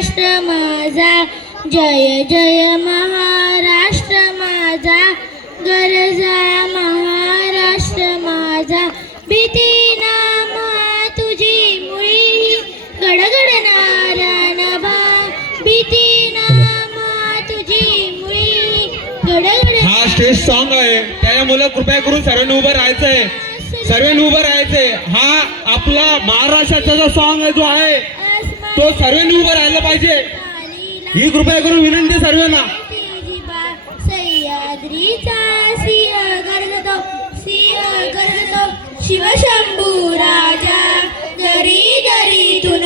राष्ट्र माझा, जय जय महाराष्ट्र माझा, गरजा महाराष्ट्र माझा, भीती नामा तुझी मुळी गडगडणारा नभा, भीती नामा तुझी मुळी गडगड. हा स्टेज सॉन्ग आहे, त्यामुळे कृपया करून सर्वांनी उभं राहायचंय, सर्वांनी उभं राहायचंय. हा आपला महाराष्ट्राचा जो सॉन्ग आहे जो आहे तो सर्वांनी उभं राहायला पाहिजे, ही कृपया करून विनंती सर्वांना. सह्याद्रीचा सिंह गर्जतो, सिंह गर्जतो, शिवशंभू राजा, दरी दरी तुन